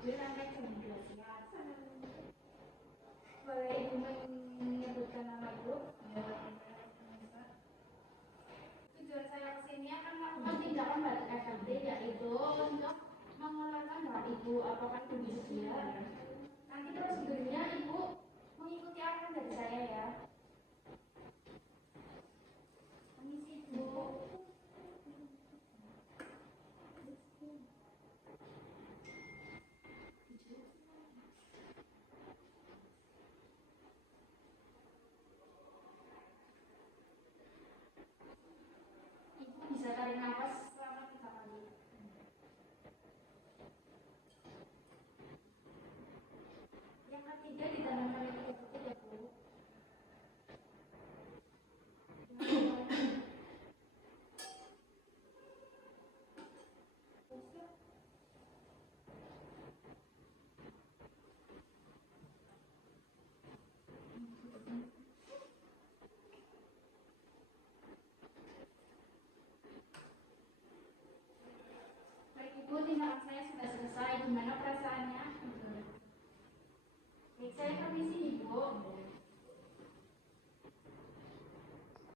Ibu sampai jam 12 siang. Boleh Ibu menyebutkan nama Ibu? Ya, tujuan saya kesini akan melakukan tindakan balik efektif, yaitu untuk mengeluarkan darah Ibu. Apakah Ibu bersedia? Nanti prosedurnya Ibu mengikuti arahan dari saya ya. Permisi Ibu. Ibu bisa tarik nafas selama 3 kali. Yang ketiga ditanamkan itu ya Bu. Baik Ibu, tindakan saya sudah selesai. Gimana perasaannya? Baik, saya permisi